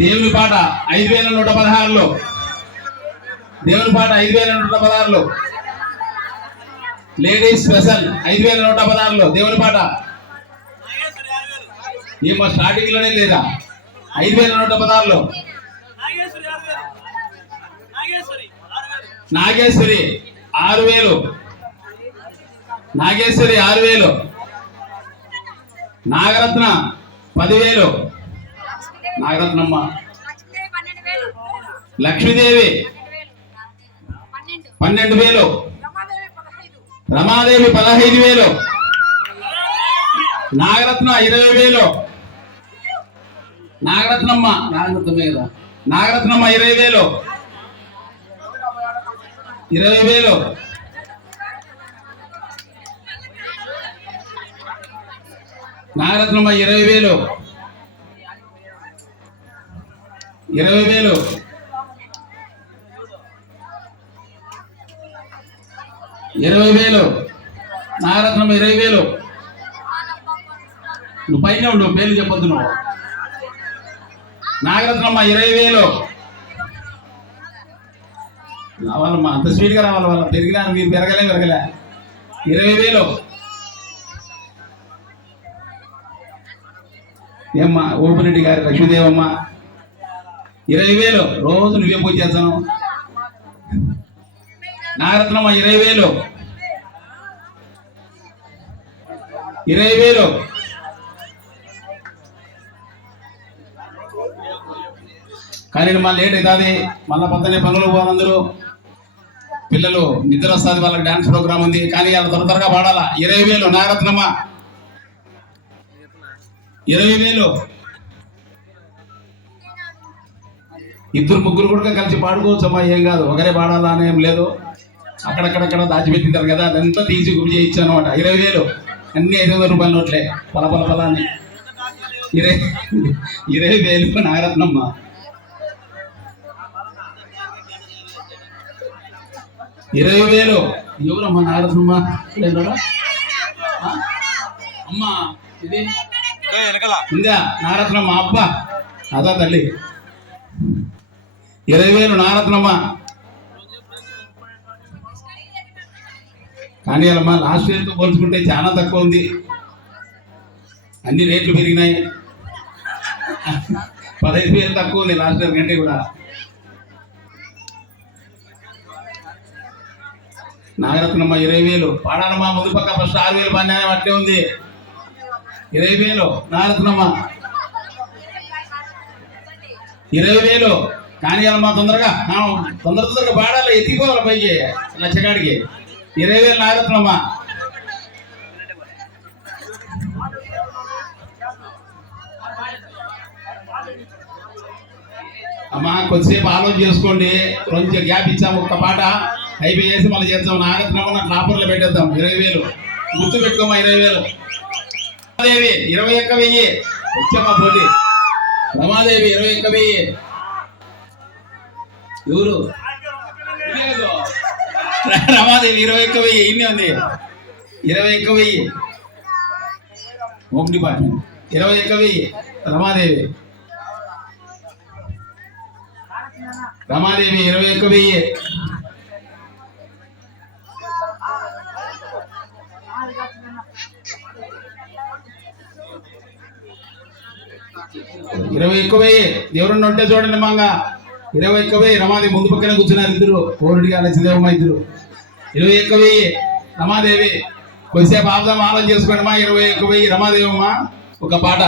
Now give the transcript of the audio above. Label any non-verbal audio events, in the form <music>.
దేవుని పాట ఐదు వేల నూట పదహారులో. దేవుని పాట ఐదు వేల నూట పదహారులో. లేడీస్ స్పెషల్ ఐదు వేల నూట పదహారులో. దేవుని పాట. ఏమో స్టార్టింగ్లోనే లేదా? ఐదు వేల నూట పదహారులో. నాగేశ్వరి ఆరు వేలు. నాగేశ్వరి ఆరు వేలు నాగేశ్వరి ఆరు వేలు నాగేశ్వరి ఆరు వేలు నాగరత్న పదివేలు. నాగరత్నమ్మ. లక్ష్మీదేవి. పన్నెండు వేలు. రమాదేవి పదహైదు రమాదేవి పదహైదు వేలు. నాగరత్న ఇరవై వేలు. నాగరత్నమ్మ. నాగరత్నమే కదా నాగరత్నమ్మ ఇరవై వేలు. ఇరవై వేలు. నాగరత్నమ్మ ఇరవై వేలు. ఇరవై వేలు. ఇరవై వేలు. నాగరత్నం ఇరవై వేలు. నువ్వు పైన ఉండు పేర్లు చెప్పొద్దు నువ్వు. నాగరత్నమ్మ ఇరవై వేలు. రావాలమ్మా అంత స్వీట్గా రావాలి వాళ్ళ. పెరిగినా మీరు పెరగలే పెరగలే. ఇరవై వేలు. ఏమ్మా ఓపిరెడ్డి గారి లక్ష్మీదేవమ్మ. ఇరవై వేలు రోజు నువ్వే పూజ చేస్తాను. నాగరత్నమ్మ ఇరవై వేలు. ఇరవై వేలు. కానీ మళ్ళీ లేట్ అవుతుంది. మళ్ళీ పొద్దున్నే పనులు పోవాలందరూ పిల్లలు నిద్ర వస్తుంది వాళ్ళకి డాన్స్ ప్రోగ్రామ్ ఉంది. కానీ వాళ్ళ త్వర త్వరగా పాడాలా? ఇరవై వేలు నాగరత్నమ్మ ఇరవై వేలు. ఇద్దరు ముగ్గురు కూడా కలిసి పాడుకోవచ్చమ్మా ఏం కాదు. ఒకరే పాడాలా అని ఏం లేదు. అక్కడక్కడక్కడ దాచిపెట్టింటారు కదా అదంతా తీసి గురి చేయించాను అనమాట. ఇరవై వేలు. అన్ని ఐదు వందల రూపాయల నోట్లే. పల పల పల అని. ఇరవై <laughs> ఇరవై వేలు నాగరత్నమ్మ. ఇరవై వేలు. ఎవరమ్మా నాగరత్నమ్మ? లేదా అమ్మా ఇది ఉందా నారత్నమ్మ అబ్బ. అదా తల్లి. ఇరవై వేలు నారత్నమ్మ. కానీ అమ్మా లాస్ట్ ఇయర్తో పోల్చుకుంటే చాలా తక్కువ ఉంది. అన్ని రేట్లు పెరిగినాయి. పదహైదు వేలు తక్కువ ఉంది లాస్ట్ ఇయర్ కంటే కూడా. నాగరత్నమ్మ ఇరవై వేలు. పాడాలమ్మా ముందు పక్క ఫస్ట్ ఆరు వేలు పన్నాయం అట్లే ఉంది. ఇరవై వేలు. నారత్నమ్మ ఇరవై వేలు. కానీ అమ్మా తొందరగా తొందర తొందరగా పాడాలి ఎత్తిపోవాలి పైకి. లచ్చగాడికి. ఇరవై వేలు నారత్నమ్మ అమ్మా కొద్దిసేపు ఆలోచన చేసుకోండి. కొంచెం గ్యాప్ ఇచ్చాము ఒక్క పాట అయిపోయేసి మళ్ళీ చేద్దాం. నాగత్నమ్మ నా టాపర్లో పెట్టేద్దాం. ఇరవై వేలు. గుర్తు పెట్టుకోమా ఇరవై వేలు. రమాదేవి ఇరవై ఒక్క వెయ్యి. వచ్చామా పోటీ. రమాదేవి ఇరవై ఒక్క వెయ్యి. ఎవరు? రమాదేవి ఇరవై ఒక్క వెయ్యి. ఇన్ని ఉంది. ఇరవై ఒక్క వెయ్యి. హోమ్ డిపార్ట్మెంట్ ఇరవై ఒక్క వెయ్యి. రమాదేవి. రమాదేవి ఇరవై ఒక్క వెయ్యి. ఇరవై ఎక్కువ వెయ్యి ఎవరన్నా ఉంటే చూడండి మాంగ ఇరవై ఎక్కువ వెయ్యి రమాదేవి ముందు పక్కన కూర్చున్నారు ఇద్దరు. కోరుడి గారు ఇద్దరు. ఇరవై ఎక్కువ వెయ్యి రమాదేవి కొద్దిసేపు ఆపుదాం ఆలోచన చేసుకోండి మా. ఇరవై ఎక్కువే వెయ్యి రమాదేవమ్మ ఒక పాట.